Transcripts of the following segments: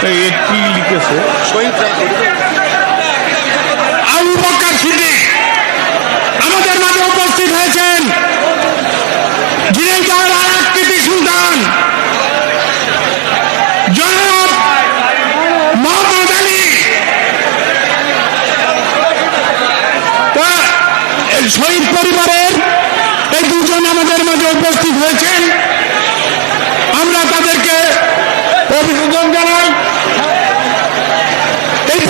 কি লিখেছে আবু বকর সিদ্দিক আমাদের মাঝে উপস্থিত হয়েছেন। ঝিনাইদহের আর এক কৃতি সন্তান জনাব মোহাম্মদ আলী। শহীদ পরিবারের এই দুজন আমাদের মাঝে উপস্থিত হয়েছেন। আমরা তাদেরকে অভিনন্দন জানাই। এই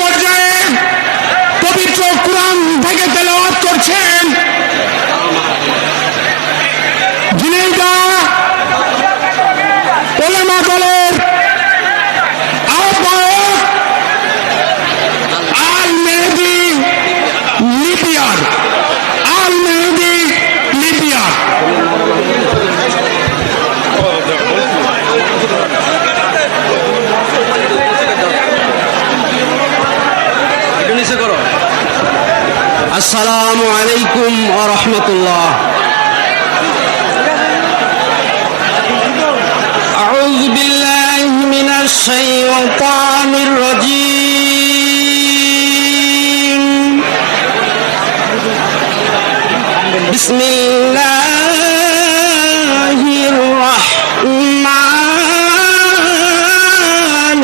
পর্যায়ে পবিত্র কুরআন থেকে তেলাওয়াত করছেন ঝিনাইদহ উলামা দলের আহ্বায়ক আল মেহেদী লিবিয়ার। আসসালামু আলাইকুম ওয়া রাহমাতুল্লাহ। আউযু বিল্লাহি মিনাশ শাইতানির রাজীম। বিসমিল্লাহির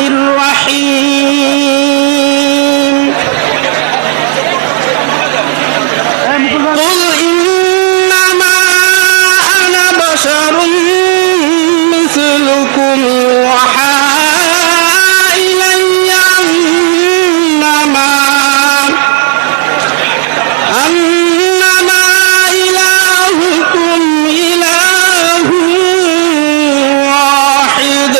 রাহমানির রাহিম। قل إنما أنا بشر مثلكم يوحى إلي أنما إلهكم إله واحد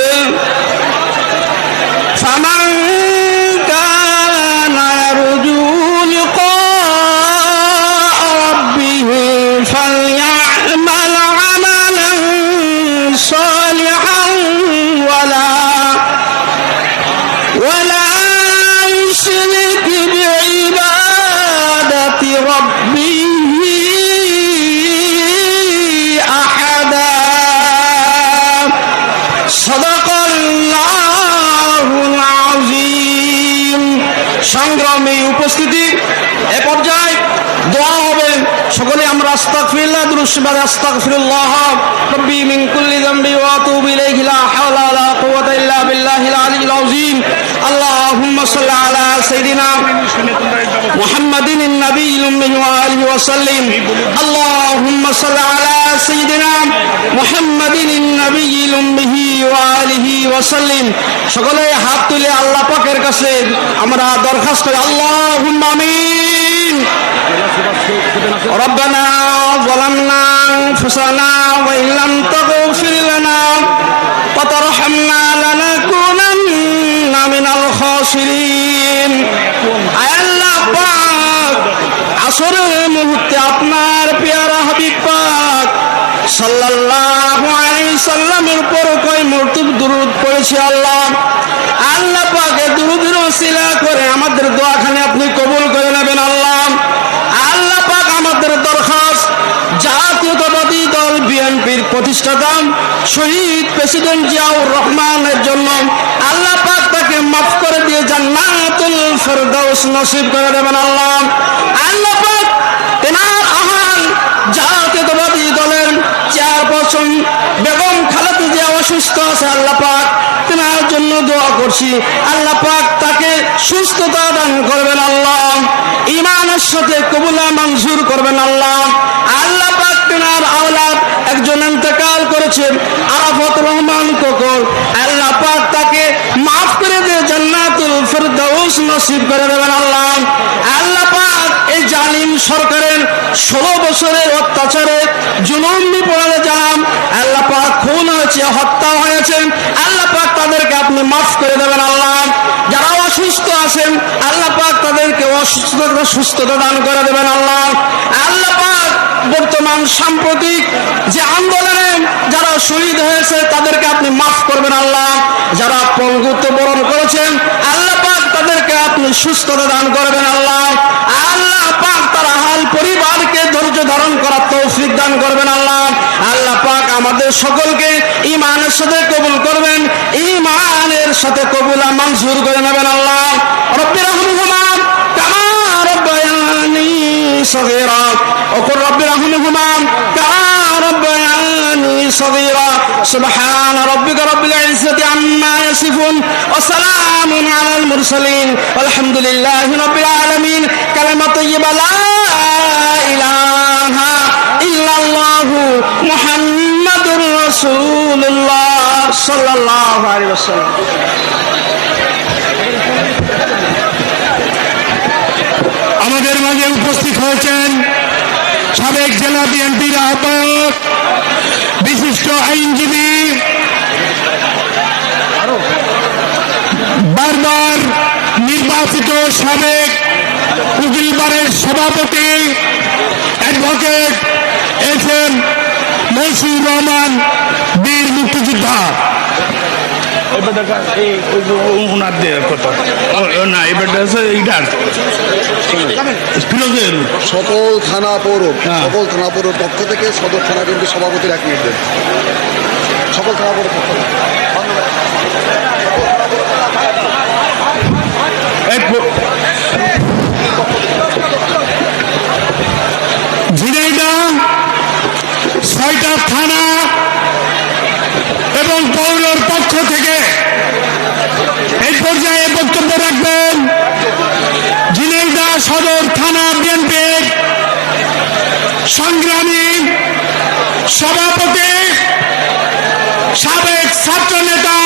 فمن كان يرجو لقاء ربه فليعمل عملا صالحا ولا يشرك بعبادة ربه أحدا صدق الله العظيم। সংগ্রামী উপস্থিতি, এ পর্যায়ে দোয়া হবে। সকলে আমরা আস্তাগফিরুল্লাহ দুরুশবাদ আস্তাগফিরুল্লাহ রব্বি মিন কুল্লি যামবি ওয়া আতুবু ইলাইহি লা হাওলা ওয়া লা কুওয়াতা ইল্লা বিল্লাহিল আলিয়্যিল আযীম। আল্লাহুম্মা সাল্লি আলা সাইয়্যিদিনা মুহাম্মাদিন নাবিয়্যিল উম্মি ওয়া আলিহি ওয়া সাল্লিম। আল্লাহুম্মা সাল্লি আলা সাইয়্যিদিনা মুহাম্মাদিন নাবিয়্যিল উম্মি ওয়া আলিহি ওয়া সাল্লিম। সকলে হাত তুলে আল্লাহ পাকের কাছে আমরা দরখাস্ত করি, আল্লাহুম্মা আমিন। ربنا ظلمنا أنفسنا وإن لم تغفر لنا وترحمنا لنكونن من الخاسرين। আল্লাহ পাক আসরের মুহূর্তে আপনার পেয়ারা হাবিব পাক সাল্লাল্লাহু আলাইহি সাল্লামের উপর কয় মরতব দুরূদ পড়েছি। আল্লাহ পাকের দুরূদের ওসিলা করে আমাদের দোয়াখানে আপনি কবুল করে নেবেন। আল্লাহ পাক আমাদের দরখাস্ত জাতীয়তাবাদী দল বিএনপির প্রতিষ্ঠাতা শহীদ প্রেসিডেন্ট জিয়াউর রহমানের জন্য আল্লাহ পাক তাকে মাফ করে দিয়ে জান্নাতুল ফেরদাউস নসিব করে দেবেন। আল্লাহ পাক তেনার আহাল জাতীয়তাবাদী দলের চেয়ারপারসন বেগম খালেদা জিয়া অসুস্থ আছে। আল্লাহ পাক তেনার জন্য দোয়া করছি, আল্লাহ পাক তাকে সুস্থতা দান করবেন। ঈমানের সাথে কবুলা মঞ্জুর করবেন। আল্লাহ পাক তেনার আওলাদ একজন ইন্তেকাল করেছেন, আরাফাত রহমান কোকর। আল্লাহ পাক তাকে মাফ করে দিয়ে জান্নাতুল ফেরদাউস নসিব করে দেবেন। আল্লাহ পাক এই জালিম সরকারের 16 বছরের অত্যাচারে জুলুম নিপীড়নে জানাম আল্লাহ পাক খুন হয়েছে, হত্যা হয়েছে, আল্লাহ পাক তাদেরকে আপনি মাফ করে দেবেন। যারা অসুস্থ আছেন আল্লাহ পাক তাদেরকে সুস্থতা দান করে দেবেন। আল্লাহ পাক বর্তমান সাম্প্রতিক যে আন্দোলনে যারা শহীদ হয়েছে তাদেরকে আপনি মাফ করবেন। যারা পঙ্গুত্ব বরণ করেছেন আল্লাহ পাক তাদেরকে আপনি সুস্থতা দান করবেন। আল্লাহ পাক তার হাল পরিবারকে ধৈর্য ধারণ করার তৌফিক দান করবেন। সকলকে ঈমানের সাথে কবুল করবেন, ঈমানের সাথে কবুল মঞ্জুর করে নেবেন। আল্লাহ রব্বির রহমহুমা কামা রব্বায়ানি সগীরা ওকুর রব্বির রহমহুমা কামা রব্বায়ানি সগীরা সুবহান রাব্বিকা রব্বিল ইজ্জাতি আম্মা ইয়াসিফুন ওয়া সালামুন আলাল মুরসালিন আলহামদুলিল্লাহি রাব্বিল আলামিন। কালিমা তাইয়্যিবা লা ইলাহা ইল্লাল্লাহু মুহাম্মাদুর রাসূলুল্লাহ সাল্লাল্লাহু আলাইহি ওয়াসাল্লাম। আমাদের মাঝে উপস্থিত হয়েছেন সাবেক জেলা বিএনপির আহ্বায়ক, বিশিষ্ট আইনজীবী, বারবার নির্বাচিত সাবেক উকিল বারের সভাপতি অ্যাডভোকেট এস.এম. মশিউর রহমান, বীর মুক্তিযোদ্ধা। সকল থানা পৌর পক্ষ থেকে সদর থানা বিএনপি সভাপতির এক নির্দেশ। সকল থানা পৌর পক্ষ থেকে ঝিনাইদহ 6টা থানা এবং পৌরর পক্ষ থেকে এই পর্যায়ে বক্তব্য রাখবেন ঝিনাইদহ সদর থানা বিএনপির সংগ্রামী সভাপতি, সাবেক ছাত্র নেতা,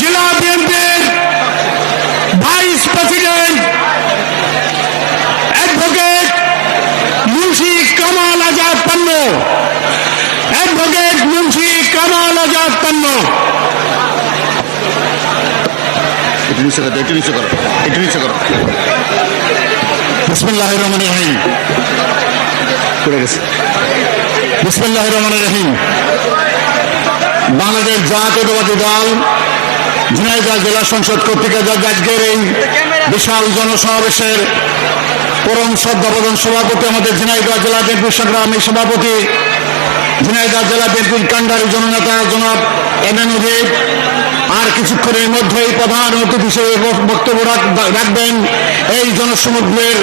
জেলা বিএনপির vice president advocate Munshi Kamal Azad Pannu. Advocate Munshi Kamal Azad Pannu. বিসমিল্লাহির রহমানির রহিম। বিসমিল্লাহির রহমানির রহিম। বাংলাদেশ জাতীয়তাবাদী দল ঝিনাইদহ জেলা সংসদ কর্তৃক আজকের এই বিশাল জনসমাবেশের পরম শ্রদ্ধাভাজন সভাপতি, আমাদের ঝিনাইদহ জেলা বিএনপির সংগ্রামী সভাপতি, ঝিনাইদহ জেলা বিএনপির কান্ডারি জননেতা জনাব এম.এ. মুজিব আর কিছুক্ষণের মধ্যেই প্রধান অতিথি হিসেবে বক্তব্য রাখবেন। এই জনসমুদ্রের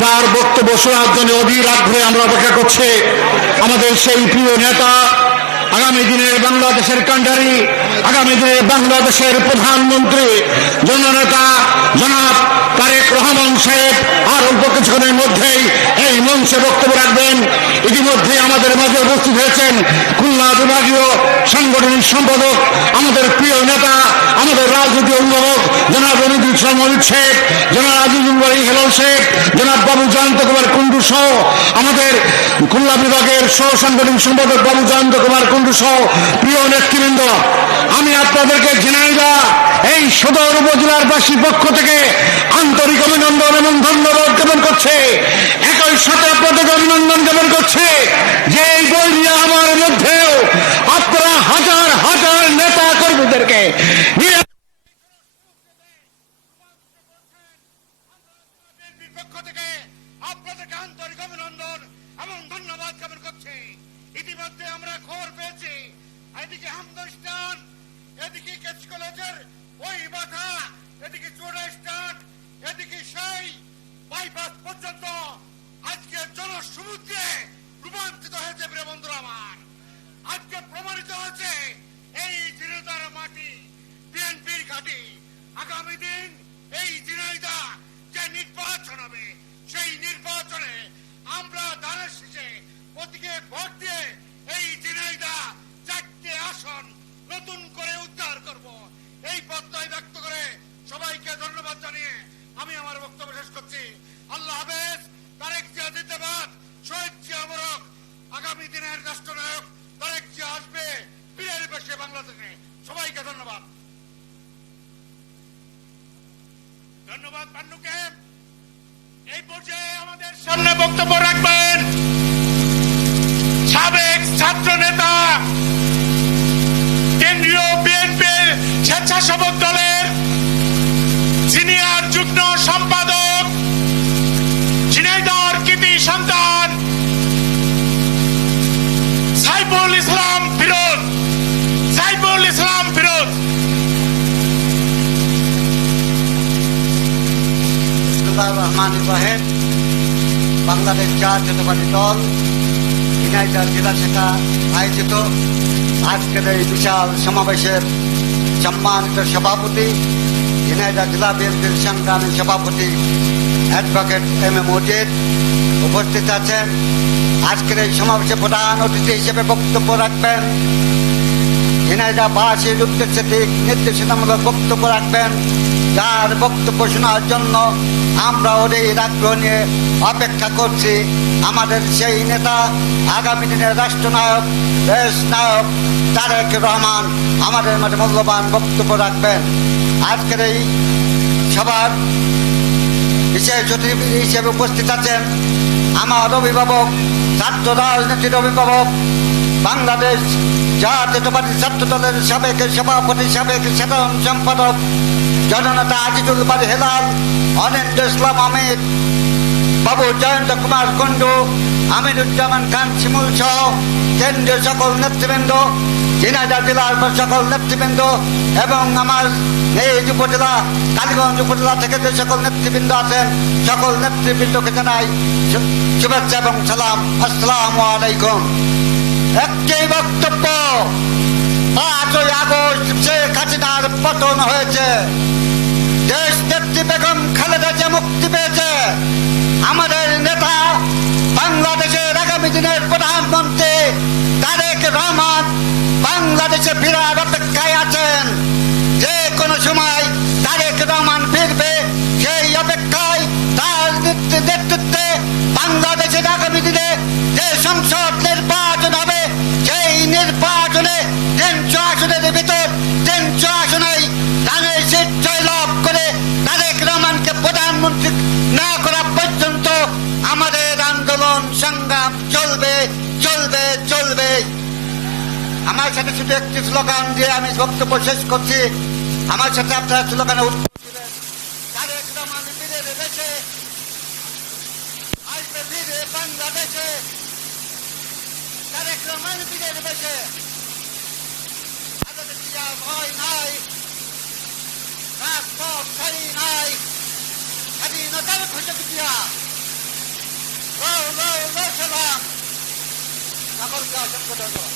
4 বক্তব্য শোনার জন্য অধীর আগ্রহে আমরা অপেক্ষা করছি। আমাদের সেই প্রিয় নেতা, আগামী দিনের বাংলাদেশের কান্ডারি, আগামী দিনের বাংলাদেশের প্রধানমন্ত্রী, জননেতা জনাব তারেক রহমান সাহেব আর অল্প কিছুক্ষণের মধ্যেই এই মঞ্চে বক্তব্য রাখবেন। ইতিমধ্যে আমাদের মাঝে উপস্থিত হয়েছেন খুলনা বিভাগীয় সাংগঠনিক সম্পাদক, আমাদের প্রিয় নেতা, আমাদের রাজনীতি অভিভাবক জনাব অনিদুল ইসলাম অমিত শেখ, জনাব আজিজুল বাড়ি হেলাল শেখ, জনাব বাবু জয়ন্ত কুমার কুন্ডু সহ আমাদের খুলনা বিভাগের সহ সাংগঠনিক সম্পাদক বাবু জয়ন্ত কুমার কুন্ডু সহ প্রিয় নেতৃবৃন্দ, আমি আপনাদেরকে ঝিনাইদহ এই সদর উপজেলার বাসীর পক্ষ থেকে আন্তরিক অভিনন্দন এবং ধন্যবাদ জ্ঞাপন করছে। একই সাথে আপনাদেরকে অভিনন্দন জ্ঞাপন করছে যে এই বৈরী আমার মধ্যেও আপনারা হাজার হাজার নেতা কর্মীদেরকে পক্ষ থেকে আপনাদেরকে আন্তরিক অভিনন্দন এবং ধন্যবাদ জ্ঞাপন করছে। ইতিমধ্যে আমরা খবর পেয়েছি এদিকে হামদস্তান, এদিকে কেস কলেজের ওই বাধা, এদিকে চোরাস্তান, এদিকে সেই বাইপাস পর্যন্ত আজকে জনসমুদ্রে রূপান্তরিত হয়েছে। প্রিয় বন্ধুরা আমার, আজকে প্রমাণিত হয়েছে এই ঝিনাইদহের মাটি বিএনপির ঘাঁটি। আগামী দিন এই ঝিনাইদহ যে নির্বাচন হবে, সেই নির্বাচনে আমরা ধানের শীষে প্রতীকে ভোট দিয়ে এই ঝিনাইদহ 4টে আসন নতুন করে উদ্ধার করব। এই প্রত্যয় ব্যক্ত করে সবাইকে ধন্যবাদ জানিয়ে আমি আমার বক্তব্য শেষ করছি। আল্লাহ হাফেজ। তারেক জিয়া জিন্দাবাদ, শহীদ জিয়া মোরক। আগামী দিনের রাষ্ট্রনায়ক তারেক জিয়া আসবে বীরের বেশে বাংলাদেশে। সবাইকে ধন্যবাদ। ধন্যবাদ পান্নুকে। এই পর্যায়ে আমাদের সামনে বক্তব্য রাখবেন সাবেক ছাত্র নেতা, কেন্দ্রীয় বিএনপির স্বেচ্ছাসেবক দলের সিনিয়র যুগ্ম সম্পাদক, ঝিনাইদহের কৃতি সন্তান রহমানির রহিম। বাংলাদেশ জাতীয়তাবাদী দল ঝিনাইদহ জেলা শাখা আয়োজিত আজকের এই বিশাল সমাবেশের সম্মানিত সভাপতি, ঝিনাইদহ জেলা বিএনপির সংগ্রামী সভাপতি অ্যাডভোকেট এম এ মজিদ উপস্থিত আছেন। আজকের এই সমাবেশে প্রধান অতিথি হিসেবে বক্তব্য রাখবেন, ঝিনাইদহবাসীর উদ্দেশ্যে দিক নির্দেশনামূলক বক্তব্য রাখবেন, যার বক্তব্য শোনার জন্য আমরা অধীর আগ্রহ নিয়ে অপেক্ষা করছি। আমাদের সেই নেতা, আগামী দিনের রাষ্ট্রনায়ক, দেশ নায়ক তারেক রহমান আমাদের মাঝে মূল্যবান বক্তব্য রাখবেন। আজকের এই সভার বিশেষ অতিথি হিসেবে উপস্থিত আছেন আমার অভিভাবক, ছাত্র রাজনীতির অভিভাবক, বাংলাদেশ জাতীয়তাবাদী ছাত্র দলের সাবেক সভাপতি, সাবেক সাধারণ সম্পাদক জননেতা আজিজুল বাড়ি হেলাল, অনিন্দ ইসলাম আমির, বাবু জয়ন্ত কুমার কুণ্ডু, আমিরুজ্জামান খান শিমুল সহ কেন্দ্রীয় সকল নেতৃবৃন্দ, ঝিনাইদহ জেলার সকল নেতৃবৃন্দ এবং আমার নিজ উপজেলা কালীগঞ্জ উপজেলা থেকে যে সকল নেতৃবৃন্দ আছেন সকল নেতৃবৃন্দকে জানাই শুভেচ্ছা এবং সালাম। আসসালামু আলাইকুম। একটি বক্তব্য, 5ই আগস্ট শেখ হাসিনার পতন হয়েছে, দেশ নেত্রী বেগম খালেদা জিয়া মুক্তি পেয়েছে, আমাদের নেতা বাংলাদেশের আগামী দিনের প্রধানমন্ত্রী তারেক রহমান বাংলাদেশে ফেরার অপেক্ষায় আছেন। যে কোনো সময় তারেক রহমান ফিরবে, সেই অপেক্ষায় তার নেতৃত্বে বাংলাদেশের আগামী দিনে যে সংসদ নির্বাচন হবে, সেই নির্বাচনে 300 আসনের ভিতর 300 আসনেই ধানের সিট জয়লাভ করে তারেক রহমানকে প্রধানমন্ত্রী না করা পর্যন্ত আমাদের আন্দোলন সংগ্রাম চলবে চলবে চলবে। আমার সাথে শুধু একটি স্লোগান দিয়ে আমি বক্তব্য শেষ করছি। আমার সাথে আপনারা স্লোগানে উত্তর দিবেন। তারেক রহমান ফিরে দেশে আসবে, ফিরে বাংলাদেশে। তারেক রহমান ফিরে দেশে, ভয় নাই, রাজপথ ছাড়ি নাই, স্বাধীনতার ঘোষক দিয়া সালাম। সকলকে অসংখ্য ধন্যবাদ।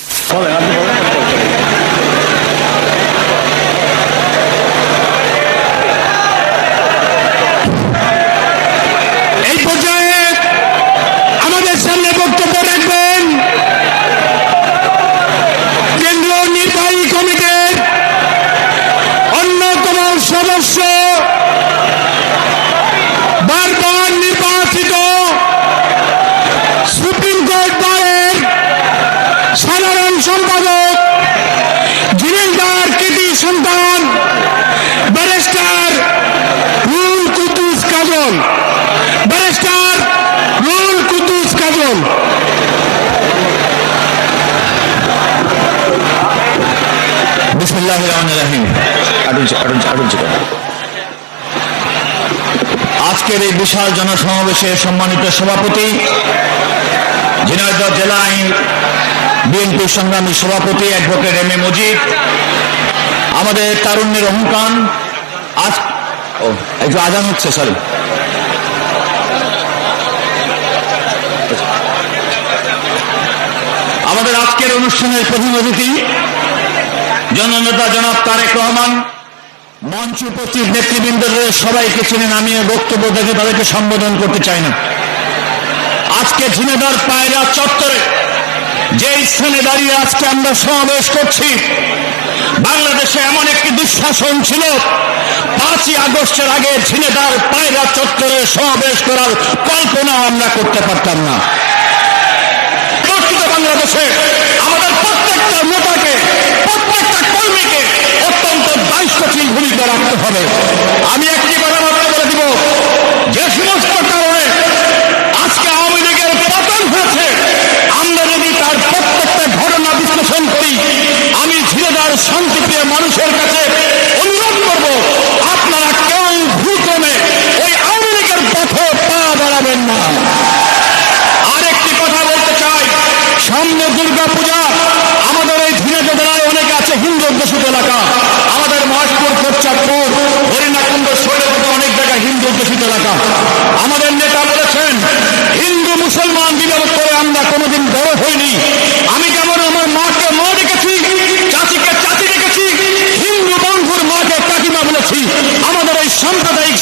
এই পর্যায়ে আমাদের সামনে বক্তব্য রাখবেন কেন্দ্রীয় নির্বাহী কমিটির অন্যতম সদস্য, বারবার নির্বাচিত সুপ্রিম কোর্ট বারের সাধারণ সম্পাদক, ঝিনাইদহের কৃতি সন্তান ব্যারিস্টার রুহুল কুদ্দুস কাজল। ব্যারিস্টার রুহুল কুদ্দুস কাজল। বিসমিল্লাহির রহমানির রহিম। আজকের এই বিশাল জনসমাবেশের সম্মানিত সভাপতি, ঝিনাইদহ জেলা বিএনপি সংগ্রামী সভাপতি অ্যাডভোকেট এম এ মজিদ, আমাদের তারুণ্যের অহংকার, আজ একটু আজান হচ্ছে, সরি। আমাদের আজকের অনুষ্ঠানের প্রধান অতিথি জননেতা জনাব তারেক রহমান, মঞ্চ উপস্থিত নেতৃবৃন্দের সবাইকে চিনেন, আমি বক্তব্য দেখে তাদেরকে সম্বোধন করতে চাই না। আজকে ঝিনাইদহের পায়রা চত্বরে যে স্থানে দাঁড়িয়ে আজকে আমরা সমাবেশ করছি, বাংলাদেশে এমন একটি দুঃশাসন ছিল, 5ই আগস্টের আগে ঝিনাইদহের পায়রা চত্বরে সমাবেশ করার কল্পনা আমরা করতে পারতাম না। প্রকৃত বাংলাদেশে আমাদের প্রত্যেকটা নেতাকে, প্রত্যেকটা কর্মীকে অত্যন্ত দায়িত্বশীল ভূমিকা রাখতে হবে। আমি একটি কথা বলে দিব, যে সমস্ত কারণে আজকে আওয়ামী লীগের পতন হয়েছে, আমরা যদি তার প্রত্যেকটা ঘটনা বিশ্লেষণ করি, আমি ঝিনাইদহের শান্তিপ্রিয় মানুষের কাছে অনুরোধ করব, আপনারা কেউ ভুলক্রমে ওই আওয়ামী লীগের পথে পা বাড়াবেন না। আরেকটি কথা বলতে চাই, সামনে দুর্গা পূজা, আমাদের এই ঝিনাইদহ জেলায় অনেকে আছে হিন্দু অধ্যুষিত এলাকা, আমাদের মহেশপুর, কোটচাঁদপুর, হরিণাকুণ্ড, শৈলকুপা অনেক জায়গায় হিন্দু অধ্যুষিত এলাকা।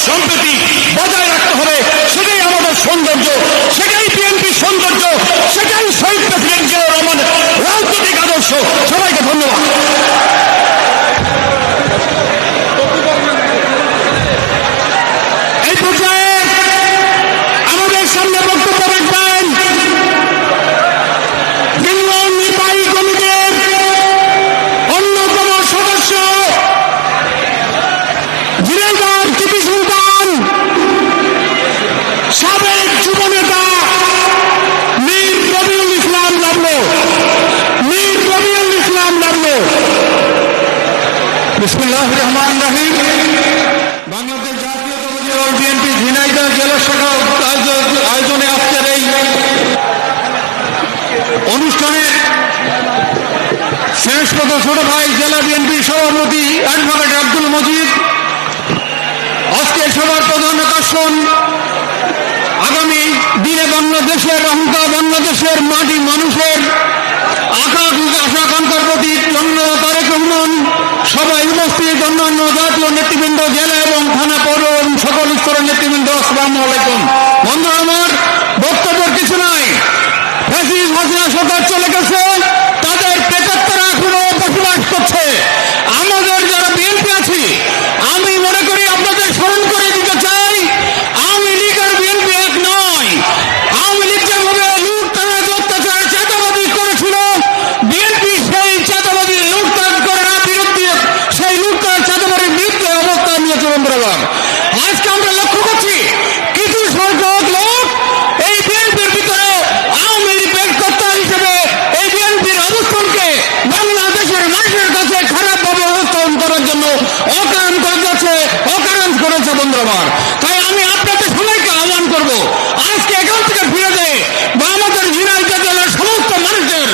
সম্প্রীতি বজায় রাখতে হবে। সেটাই আমাদের সৌন্দর্য, সেটাই বিএনপির সৌন্দর্য, সেটাই শহীদ প্রেসিডেন্ট জিয়াউর রহমানের রাজনৈতিক আদর্শ। সবাইকে ধন্যবাদ। এই পর্যায়ে আমাদের সামনে বক্তব্য রাখবেন ইউনিয়ন নির্বাহী কমিটির অন্যতম সদস্য ঝিনাইদহ টিপু সুলতান, সাবেক যুবনেতা মীর রবিউল ইসলাম লাবলু। বিসমিল্লাহির রহমানির রহিম। বাংলাদেশ জাতীয়তাবাদী দল বিএনপি ঝিনাইদহ জেলা শাখা আয়োজনে আজকের এই অনুষ্ঠানে শ্রেষ্ঠত ছোট ভাই জেলা বিএনপি সভাপতি অ্যাডভোকেট আব্দুল মজিদ আজকে সবার প্রধান আকর্ষণ। আগামী দিনে বাংলাদেশের অহংকার, বাংলাদেশের মাটি মানুষের আশাকাঙ্ক্ষার প্রতি জননেতা তারেক রহমান, সবাই উপস্থিত অন্যান্য জাতীয় নেতৃবৃন্দ, জেলা এবং থানা পৌর এবং সকল স্তরের নেতৃবৃন্দ, আসসালামু আলাইকুম। বন্ধুরা আমার, বক্তব্যের কিছু নাই। ফ্যাসিস্ট হাসিনা সরকার চলে গেছে, তাদের প্রেতাত্মারা এখনো বসবাস করছে। আমাদের যারা বিএনপি আছি, আমি মনে করি আপনাদের স্মরণ করে দিতে চাই, আওয়ামী লীগ আর বিএনপি এক নয়। আওয়ামী লীগ যেভাবে লুটতরাজ অত্যাচার চাঁদাবাজি করেছিল, বিএনপি সেই চাঁদাবাজি লুটতরাজ করে না, বিরুদ্ধে সেই লুটতরাজ চাঁদাবাজির বিরুদ্ধে অবস্থান নিয়েছে। বন্ধুরা, আজকে আমরা লক্ষ্য করছি কিছু সংখ্যক লোক এই বিএনপির ভিতরে আওয়ামী লীগের কর্তা হিসেবে এই বিএনপির অবস্থানকে বাংলাদেশের মানুষের কাছে খারাপভাবে উপস্থাপন করার জন্য অকারণ করে যাচ্ছে, অকারণ করেছে। বন্ধুরা, তাই আমি আপনাদের সবাইকে আহ্বান করব, আজকে এখান থেকে ফিরে যেয়ে বা আমাদের ঝিনাইদহ জেলার সমস্ত মানুষের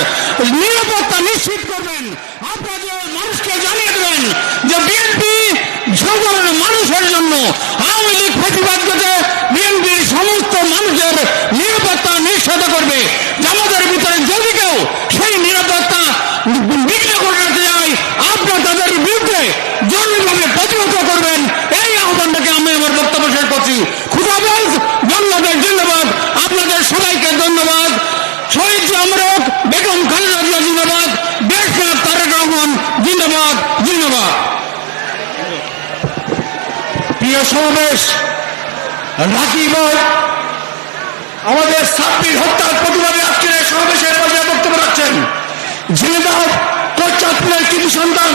নিরাপত্তা নিশ্চিত করবেন। আপনাদের মানুষকে জানিয়ে দেবেন যে বিএনপি সাধারণ মানুষের জন্য, আওয়ামী লীগ প্রতিবাদকে বিএনপির সমস্ত মানুষের নিরাপত্তা নিশ্চিত করবে। আমাদের ভিতরে যদি কেউ সেই নিরাপত্তা বিঘ্ন ঘটাতে যায়, আপনারা তাদের বিরুদ্ধে জরুরিভাবে প্রতিহত করবেন। এই আহ্বানটাকে আমি আমার বক্তব্য শেষ করছি। খুদাবাদ, বাংলাদেশ জিন্দাবাদ। আপনাদের সবাইকে ধন্যবাদ। শহীদ আমরক বেগম খালেদা জিয়া জিন্দাবাদ, দেশনাথ তারেক রহমান জিন্দাবাদ, জিন্দাবাদ। প্রিয় সমাবেশ, রাকিব আমাদের সাব্বির হত্যার প্রতিবাদে আজকের এই সমাবেশের পর্যায়ে বক্তব্য রাখছেন ঝিনাইদহ কোটচাঁদপুরের কৃতি সন্তান,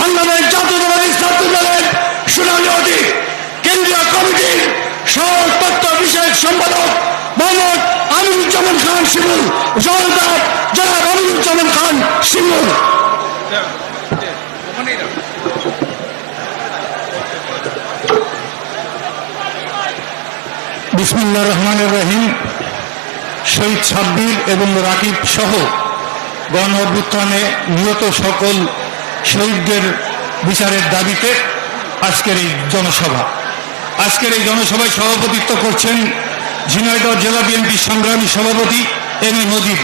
বাংলাদেশ জাতীয়তাবাদী ছাত্র দলের সোনালী অধিক কেন্দ্রীয় কমিটির সহতত্ত্ব বিষয়ক সম্পাদক মোহাম্মদ আমিনুজ্জামান খান শিমুল, জনতা জনাব আমিনুজ্জামান খান শিমুল। বিসমিল্লাহির রহমানির রহিম। শহীদ সাব্বির এবং রাকিব সহ গণ অভ্যুত্থানে নিহত সকল শহীদদের বিচারের দাবিতে আজকের এই জনসভা। আজকের এই জনসভায় সভাপতিত্ব করছেন ঝিনাইদহ জেলা বিএনপির সংগ্রামী সভাপতি এম এ নজিব।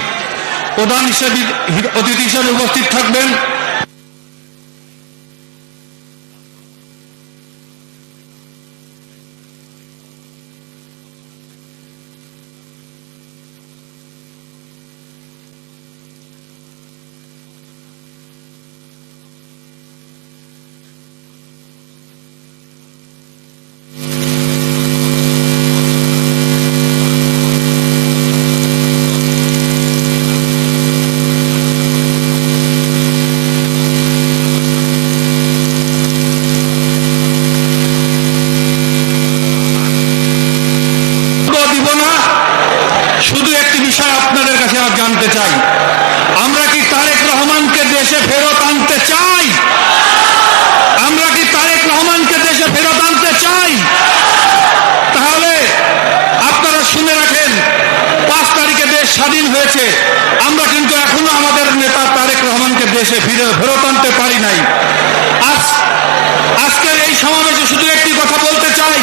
প্রধান হিসেবে অতিথি হিসেবে উপস্থিত থাকবেন শুধু একটি বিষয় আপনাদের কাছে আজ জানতে চাই, আমরা কি তারেক রহমানকে দেশে ফেরত আনতে চাই? আমরা কি তারেক রহমানকে দেশে ফেরত আনতে চাই? তাহলে আপনারা শুনে রাখেন, 5 তারিখে দেশ স্বাধীন হয়েছে, আমরা কিন্তু এখনো আমাদের নেতা তারেক রহমানকে দেশে ফেরত আনতে পারি নাই। আজকের এই সমাবেশে শুধু একটি কথা বলতে চাই,